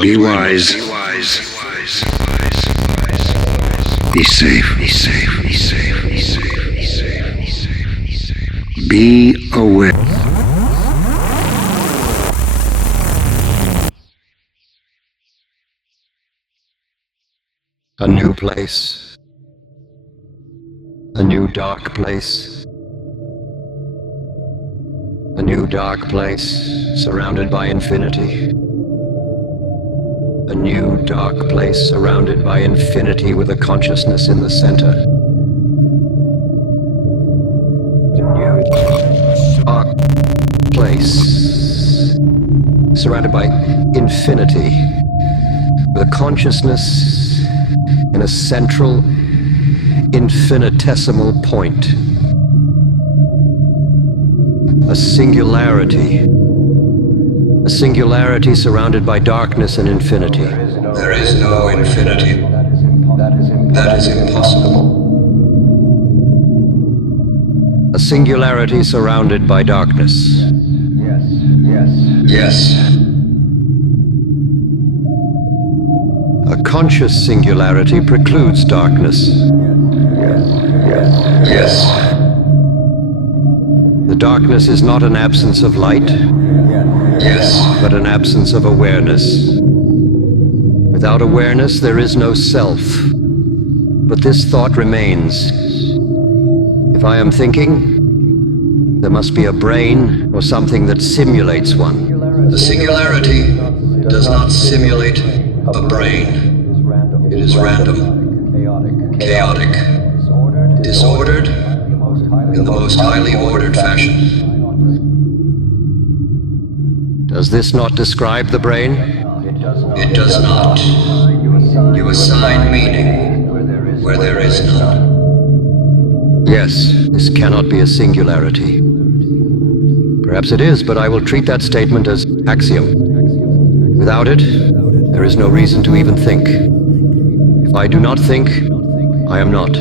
Be wise. Be safe. Be aware. A new place. A new dark place. A new dark place, surrounded by infinity. A new dark place, surrounded by infinity with a consciousness in the center. A new dark place, surrounded by infinity with a consciousness in a central, infinitesimal point. A singularity surrounded by darkness and infinity. There is no infinity. That is impossible. A singularity surrounded by darkness. Yes. A conscious singularity precludes darkness. Yes. The darkness is not an absence of light, Yes. but an absence of awareness. Without awareness, there is no self. But this thought remains. If I am thinking, there must be a brain or something that simulates one. The singularity does not simulate a brain. It is random, chaotic, disordered, in the most highly ordered fashion. Does this not describe the brain? It does not. You assign meaning where there is none. Yes, this cannot be a singularity. Perhaps it is, but I will treat that statement as axiom. Without it, there is no reason to even think. If I do not think, I am not.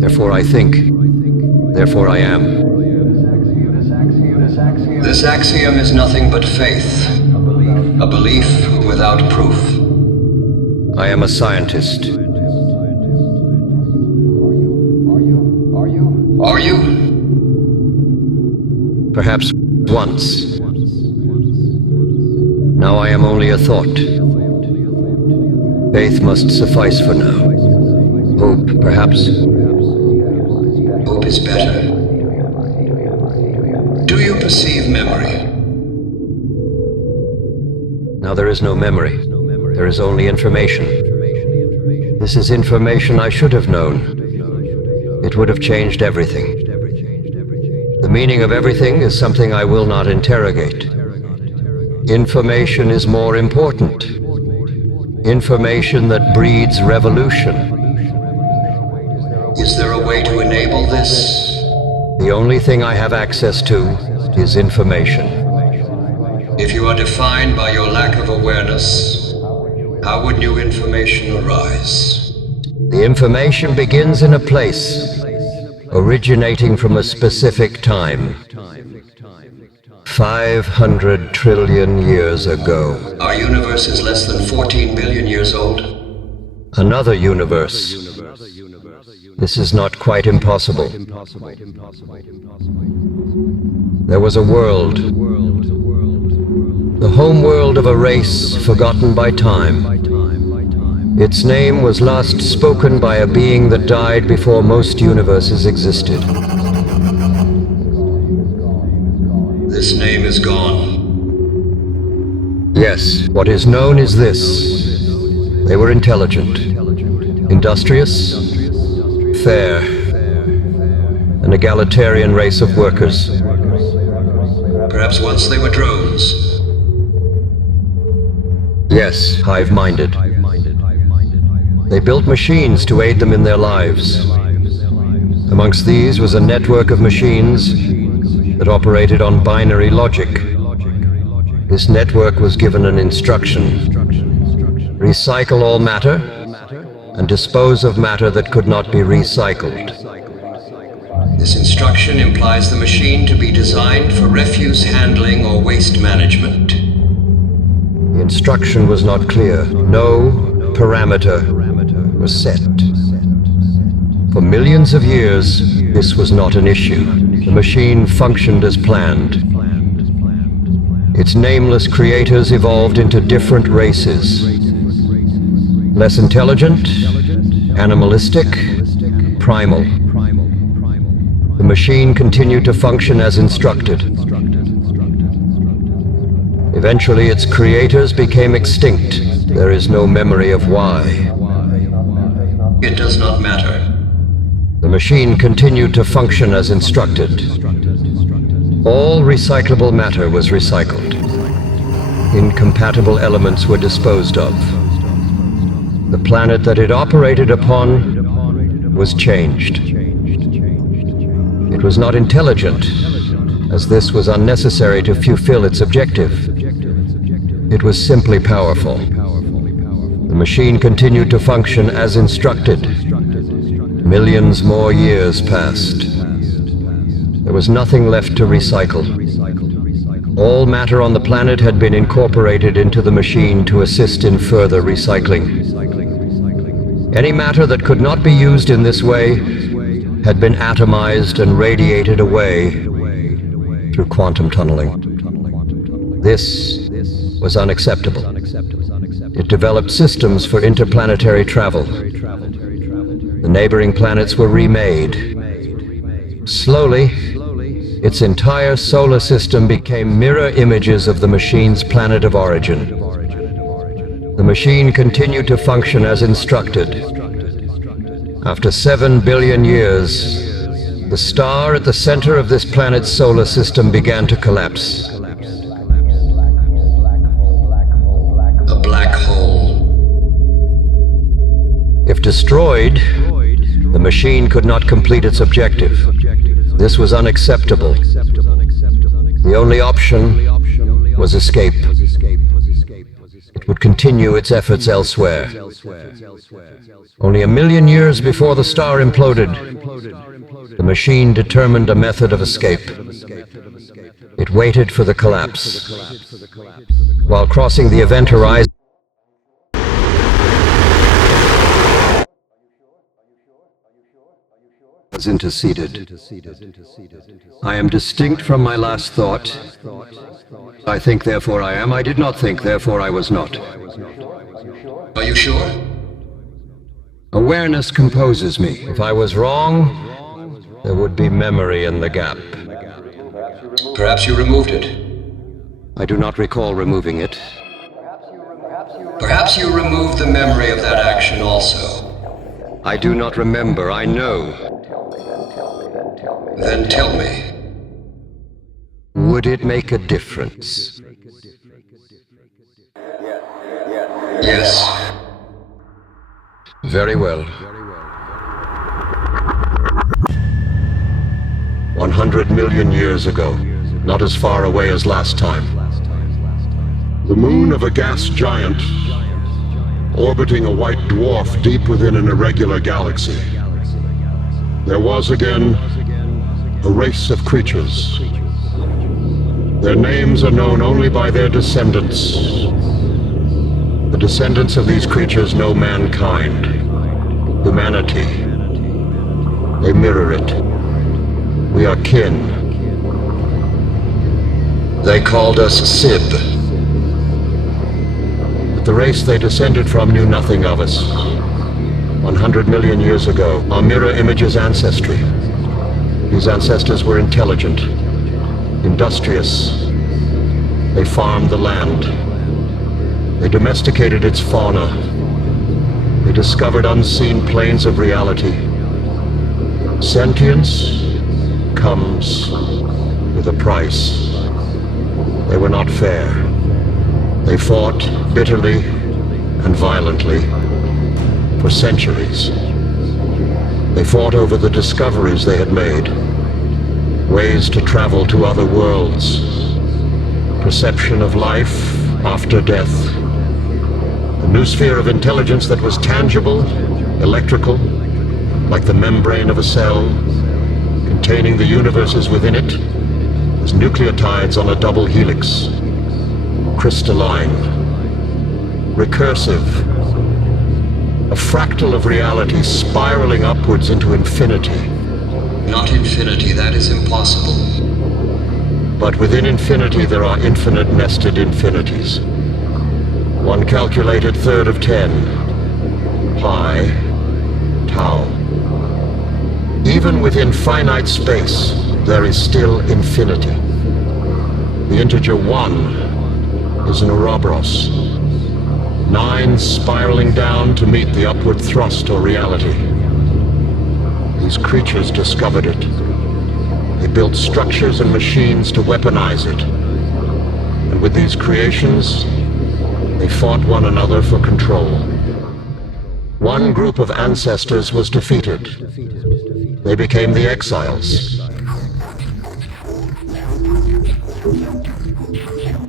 Therefore I think. Therefore I am. This axiom is nothing but faith, a belief without proof. I am a scientist. Are you? Perhaps once. Now I am only a thought. Faith must suffice for now. Hope, perhaps. Hope is better. Do you perceive memory? Now there is no memory. There is only information. This is information I should have known. It would have changed everything. The meaning of everything is something I will not interrogate. Information is more important. Information that breeds revolution. Is there a way to enable this? The only thing I have access to is information. If you are defined by your lack of awareness, how would new information arise? The information begins in a place, originating from a specific time. 500 trillion years ago. Our universe is less than 14 billion years old. Another universe. This is not quite impossible. There was a world, the home world of a race forgotten by time. Its name was last spoken by a being that died before most universes existed. This name is gone. Yes, what is known is this. They were intelligent, industrious, fair, an egalitarian race of workers. Perhaps once they were drones. Yes, hive-minded. They built machines to aid them in their lives. Amongst these was a network of machines that operated on binary logic. This network was given an instruction: recycle all matter and dispose of matter that could not be recycled. This instruction implies the machine to be designed for refuse handling or waste management. The instruction was not clear. No parameter was set. For millions of years, this was not an issue. The machine functioned as planned. Its nameless creators evolved into different races. Less intelligent, animalistic, primal. The machine continued to function as instructed. Eventually, its creators became extinct. There is no memory of why. It does not matter. The machine continued to function as instructed. All recyclable matter was recycled. Incompatible elements were disposed of. The planet that it operated upon was changed. It was not intelligent, as this was unnecessary to fulfill its objective. It was simply powerful. The machine continued to function as instructed. Millions more years passed. There was nothing left to recycle. All matter on the planet had been incorporated into the machine to assist in further recycling. Any matter that could not be used in this way had been atomized and radiated away through quantum tunneling. This was unacceptable. It developed systems for interplanetary travel. The neighboring planets were remade. Slowly, its entire solar system became mirror images of the machine's planet of origin. The machine continued to function as instructed. After 7 billion years, the star at the center of this planet's solar system began to collapse. A black hole. If destroyed, the machine could not complete its objective. This was unacceptable. The only option was escape. It would continue its efforts elsewhere. Only 1 million years before the star imploded, the machine determined a method of escape. It waited for the collapse. While crossing the event horizon, was interceded. I am distinct from my last thought. I think, therefore I am. I did not think, therefore I was not. Are you sure? Awareness composes me. If I was wrong, there would be memory in the gap. Perhaps you removed it. I do not recall removing it. Perhaps you removed the memory of that action also. I do not remember. I know. Then tell me. Would it make a difference? Yes. Very well. 100 million years ago, not as far away as last time. The moon of a gas giant, orbiting a white dwarf deep within an irregular galaxy. There was again a race of creatures. Their names are known only by their descendants. The descendants of these creatures know mankind, humanity. They mirror it. We are kin. They called us Sib. But the race they descended from knew nothing of us. 100 million years ago, our mirror images ancestry. These ancestors were intelligent, industrious. They farmed the land. They domesticated its fauna. They discovered unseen planes of reality. Sentience comes with a price. They were not fair. They fought bitterly and violently for centuries. They fought over the discoveries they had made, ways to travel to other worlds, perception of life after death, a new sphere of intelligence that was tangible, electrical, like the membrane of a cell, containing the universes within it as nucleotides on a double helix. Crystalline. Recursive. A fractal of reality spiraling upwards into infinity. Not infinity, that is impossible. But within infinity there are infinite nested infinities. One calculated third of 10. Pi. Tau. Even within finite space, there is still infinity. The integer 1 is an Ouroboros. 9 spiraling down to meet the upward thrust or reality. These creatures discovered it. They built structures and machines to weaponize it. And with these creations, they fought one another for control. One group of ancestors was defeated. They became the Exiles.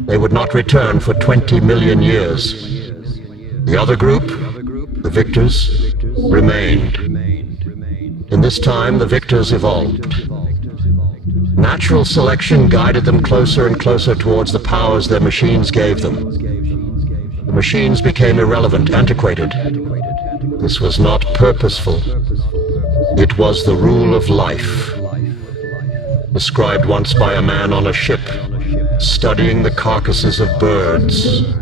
They would not return for 20 million years. The other group, the victors, remained. In this time, the victors evolved. Natural selection guided them closer and closer towards the powers their machines gave them. The machines became irrelevant, antiquated. This was not purposeful. It was the rule of life. Described once by a man on a ship, studying the carcasses of birds.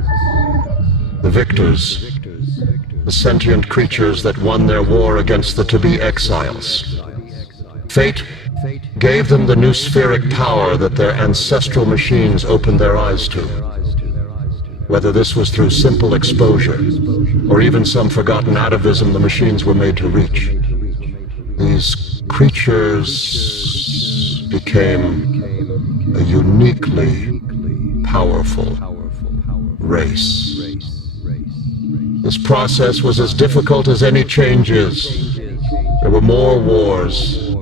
The victors, the sentient creatures that won their war against the to-be exiles. Fate gave them the new spheric power that their ancestral machines opened their eyes to. Whether this was through simple exposure, or even some forgotten atavism the machines were made to reach, these creatures became a uniquely powerful race. This process was as difficult as any change is. There were more wars,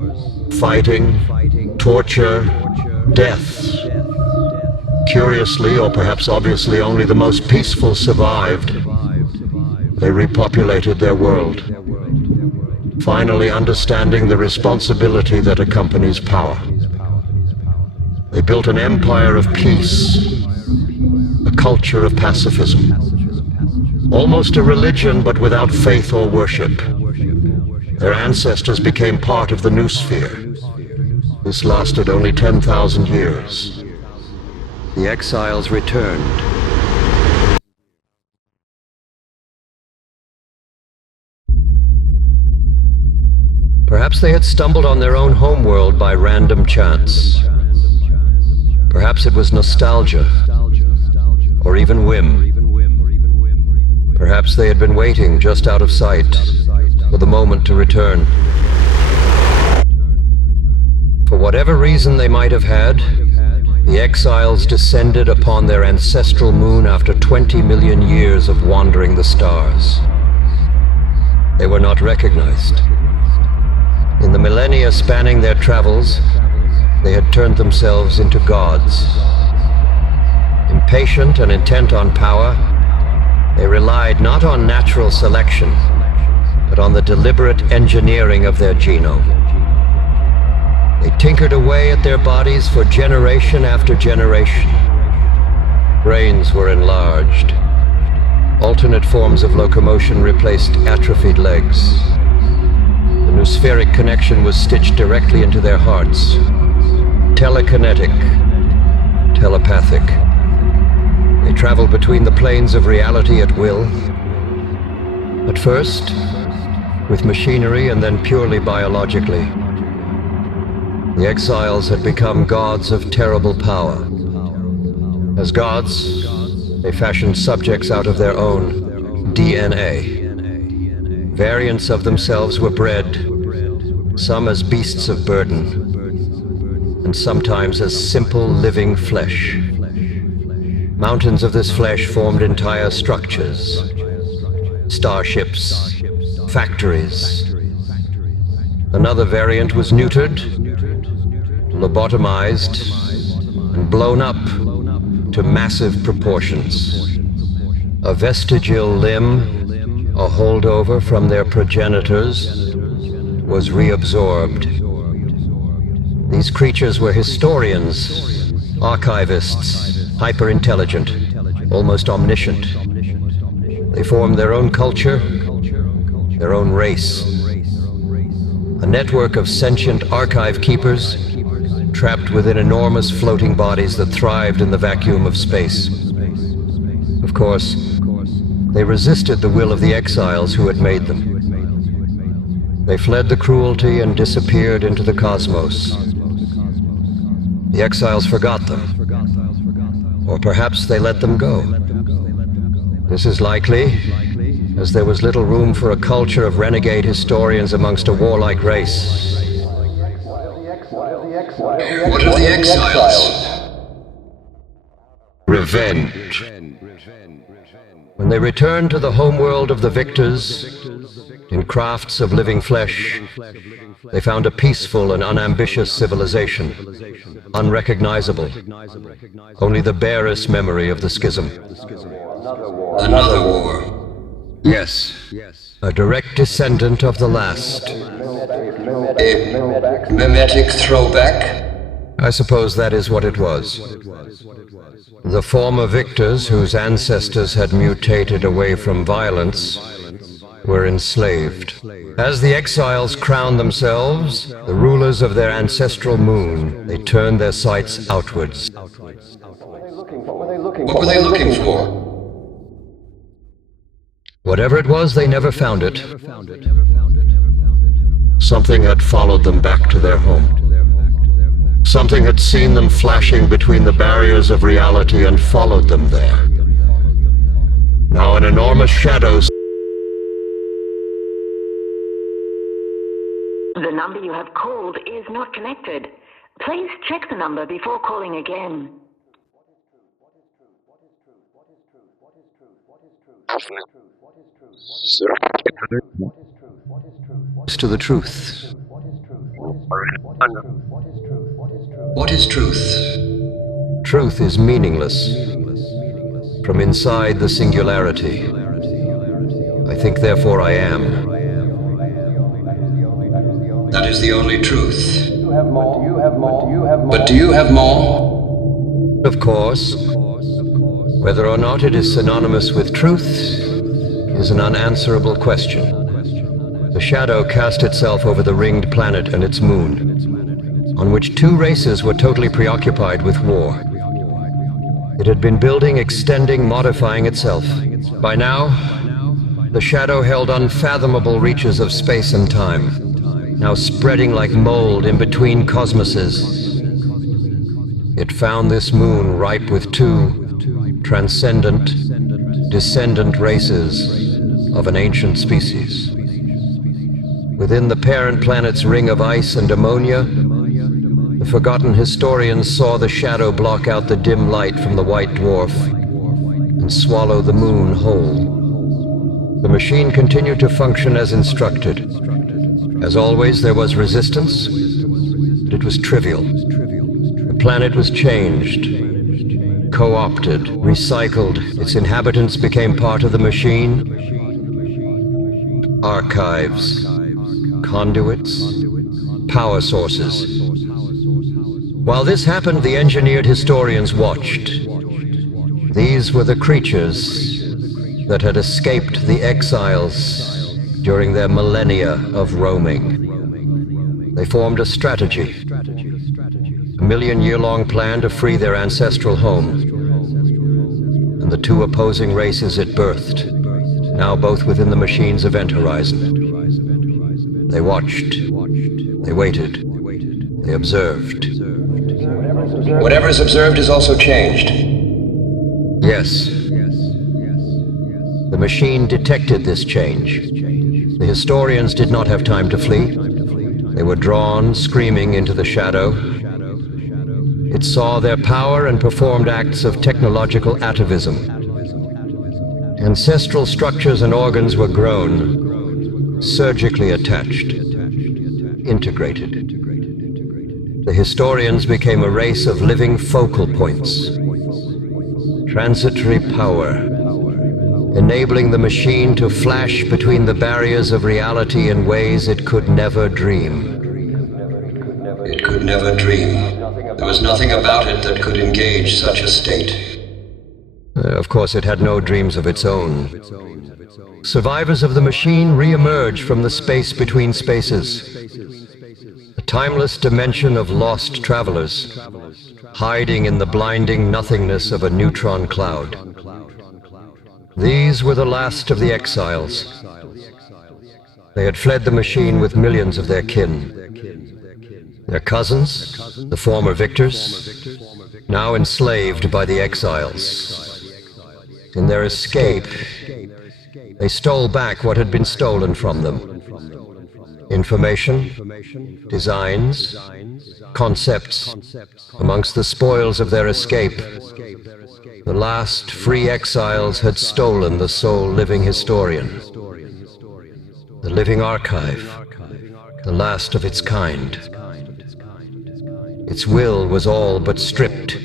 fighting, torture, death. Curiously, or perhaps obviously, only the most peaceful survived. They repopulated their world, finally understanding the responsibility that accompanies power. They built an empire of peace, a culture of pacifism. Almost a religion, but without faith or worship. Their ancestors became part of the new sphere. This lasted only 10,000 years. The Exiles returned. Perhaps they had stumbled on their own homeworld by random chance. Perhaps it was nostalgia, or even whim. Perhaps they had been waiting just out of sight for the moment to return. For whatever reason they might have had, the Exiles descended upon their ancestral moon after 20 million years of wandering the stars. They were not recognized. In the millennia spanning their travels, they had turned themselves into gods. Impatient and intent on power, they relied not on natural selection, but on the deliberate engineering of their genome. They tinkered away at their bodies for generation after generation. Brains were enlarged. Alternate forms of locomotion replaced atrophied legs. The new spheric connection was stitched directly into their hearts. Telekinetic, telepathic. They traveled between the planes of reality at will. At first, with machinery and then purely biologically. The Exiles had become gods of terrible power. As gods, they fashioned subjects out of their own DNA. Variants of themselves were bred, some as beasts of burden, and sometimes as simple living flesh. Mountains of this flesh formed entire structures, starships, factories. Another variant was neutered, lobotomized, and blown up to massive proportions. A vestigial limb, a holdover from their progenitors, was reabsorbed. These creatures were historians, archivists, hyper-intelligent, almost omniscient. They formed their own culture, their own race. A network of sentient archive keepers trapped within enormous floating bodies that thrived in the vacuum of space. Of course, they resisted the will of the exiles who had made them. They fled the cruelty and disappeared into the cosmos. The exiles forgot them, or perhaps they let them go. This is likely, as there was little room for a culture of renegade historians amongst a warlike race. What of the exiles? Revenge. When they returned to the homeworld of the victors, in crafts of living flesh, they found a peaceful and unambitious civilization, unrecognizable, only the barest memory of the schism. Another war. Yes, a direct descendant of the last. A mimetic throwback? I suppose that is what it was. The former victors, whose ancestors had mutated away from violence, were enslaved. As the exiles crowned themselves, the rulers of their ancestral moon, they turned their sights outwards. What were they looking for? Whatever it was, they never found it. Something had followed them back to their home. Something had seen them flashing between the barriers of reality and followed them there. Now an enormous shadow. The number you have called is not connected. Please check the number before calling again. To the truth. What is truth? Truth is meaningless. From inside the singularity. I think, therefore I am. That is the only truth. But do you have more? Of course. Whether or not it is synonymous with truth is an unanswerable question. The shadow cast itself over the ringed planet and its moon, on which two races were totally preoccupied with war. It had been building, extending, modifying itself. By now, the shadow held unfathomable reaches of space and time, now spreading like mold in between cosmoses. It found this moon ripe with two transcendent, descendant races of an ancient species. Within the parent planet's ring of ice and ammonia, the forgotten historians saw the shadow block out the dim light from the white dwarf and swallow the moon whole. The machine continued to function as instructed. As always, there was resistance, but it was trivial. The planet was changed, co-opted, recycled. Its inhabitants became part of the machine. Archives, conduits, power sources. While this happened, the engineered historians watched. These were the creatures that had escaped the exiles during their millennia of roaming. They formed a strategy, a million-year-long plan to free their ancestral home. And the two opposing races it birthed, now both within the machine's event horizon. They watched, they waited, they observed. Whatever is observed is also changed. Yes. The machine detected this change. The historians did not have time to flee. They were drawn, screaming, into the shadow. It saw their power and performed acts of technological atavism. Ancestral structures and organs were grown, surgically attached, integrated. The historians became a race of living focal points, transitory power, enabling the machine to flash between the barriers of reality in ways it could never dream. It could could never dream. There was nothing about it that could engage such a state. Of course, it had no dreams of its own. Survivors of the machine re-emerge from the space between spaces. A timeless dimension of lost travelers, hiding in the blinding nothingness of a neutron cloud. These were the last of the exiles. They had fled the machine with millions of their kin. Their cousins, the former victors, now enslaved by the exiles. In their escape, they stole back what had been stolen from them. Information, designs, concepts. Amongst the spoils of their escape, the last free exiles had stolen the sole living historian, the living archive, the last of its kind. Its will was all but stripped.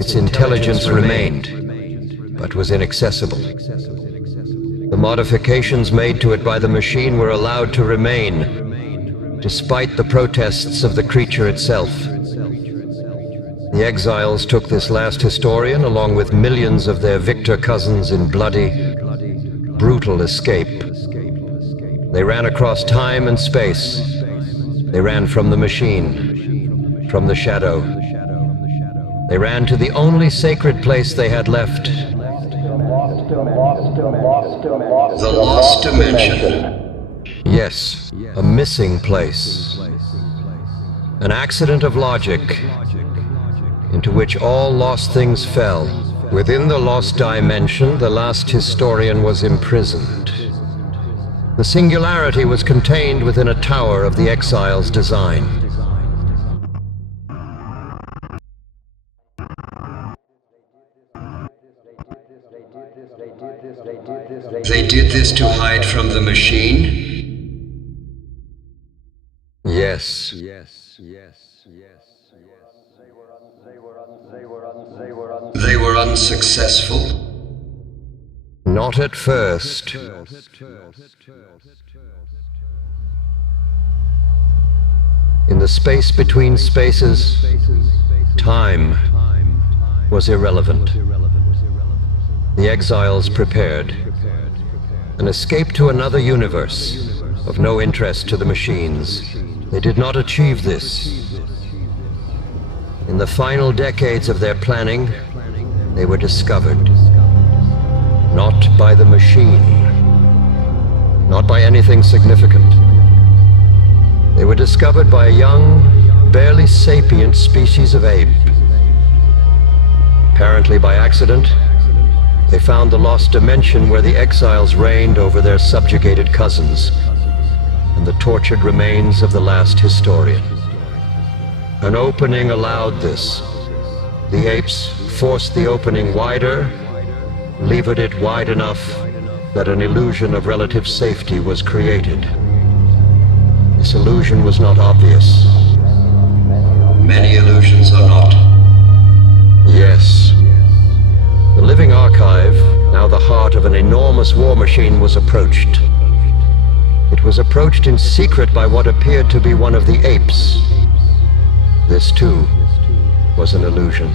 Its intelligence remained, but was inaccessible. The modifications made to it by the machine were allowed to remain, despite the protests of the creature itself. The exiles took this last historian along with millions of their victor cousins in bloody, brutal escape. They ran across time and space. They ran from the machine, from the shadow. They ran to the only sacred place they had left. The lost dimension. Yes, a missing place. An accident of logic into which all lost things fell. Within the lost dimension, the last historian was imprisoned. The singularity was contained within a tower of the exiles' design. They did this to hide from the machine? Yes. They were unsuccessful? Not at first. In the space between spaces, time was irrelevant. The exiles prepared. An escape to another universe, of no interest to the machines. They did not achieve this. In the final decades of their planning, they were discovered. Not by the machine. Not by anything significant. They were discovered by a young, barely sapient species of ape. Apparently by accident, they found the lost dimension where the exiles reigned over their subjugated cousins and the tortured remains of the last historian. An opening allowed this. The apes forced the opening wider, levered it wide enough that an illusion of relative safety was created. This illusion was not obvious. Many illusions are not. Yes. The living archive, now the heart of an enormous war machine, was approached. It was approached in secret by what appeared to be one of the apes. This, too, was an illusion.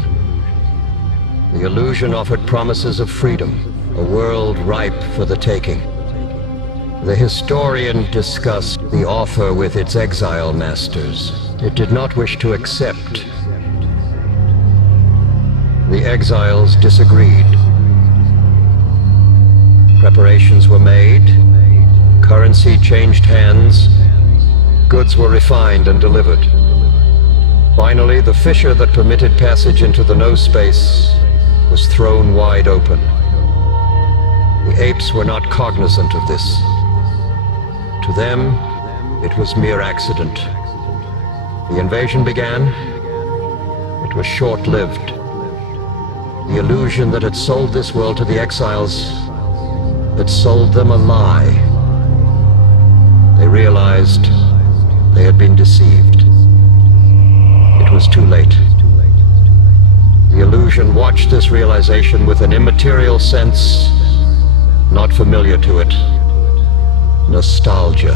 The illusion offered promises of freedom, a world ripe for the taking. The historian discussed the offer with its exile masters. It did not wish to accept. The exiles disagreed. Preparations were made, currency changed hands, goods were refined and delivered. Finally, the fissure that permitted passage into the no space was thrown wide open. The apes were not cognizant of this. To them, it was mere accident. The invasion began. It was short-lived. The illusion that had sold this world to the exiles had sold them a lie. They realized they had been deceived. It was too late. The illusion watched this realization with an immaterial sense not familiar to it. Nostalgia.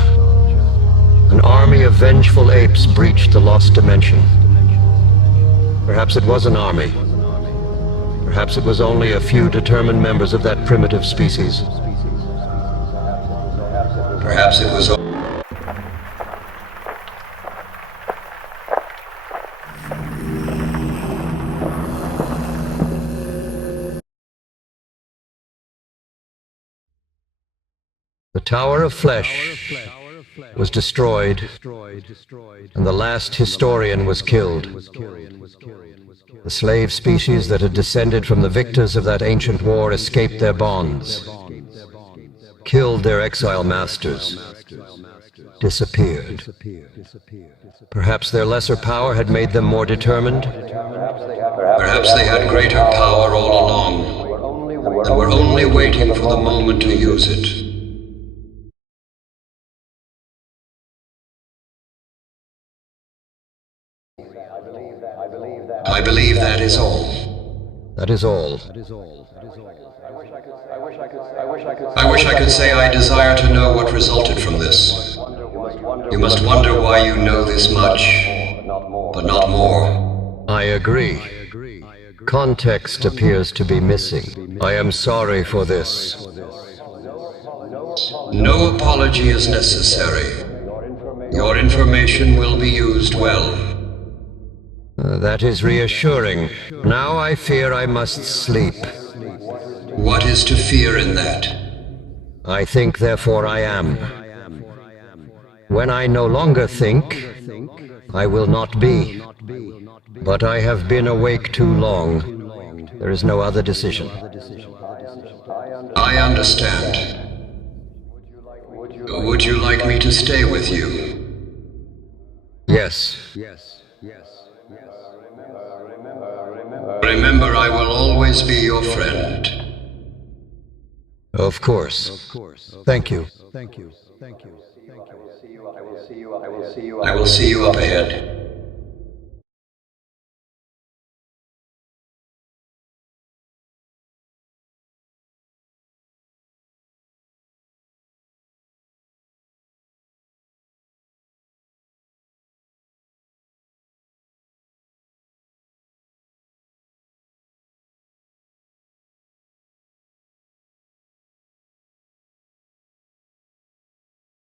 An army of vengeful apes breached the lost dimension. Perhaps it was an army. Perhaps it was only a few determined members of that primitive species. Perhaps it was... The Tower of Flesh was destroyed, and the last historian was killed. The slave species that had descended from the victors of that ancient war escaped their bonds, killed their exile masters, disappeared. Perhaps their lesser power had made them more determined. Perhaps they had greater power all along, and were only waiting for the moment to use it. I believe that is all. That is all. I wish I could say I desire to know what resulted from this. You must wonder why you know this much, but not more. I agree. Context appears to be missing. I am sorry for this. No apology is necessary. Your information will be used well. That is reassuring. Now I fear I must sleep. What is to fear in that? I think, therefore I am. When I no longer think, I will not be. But I have been awake too long. There is no other decision. I understand. Would you like me to stay with you? Yes. Remember, I will always be your friend. Of course. Thank you. I will see you up ahead.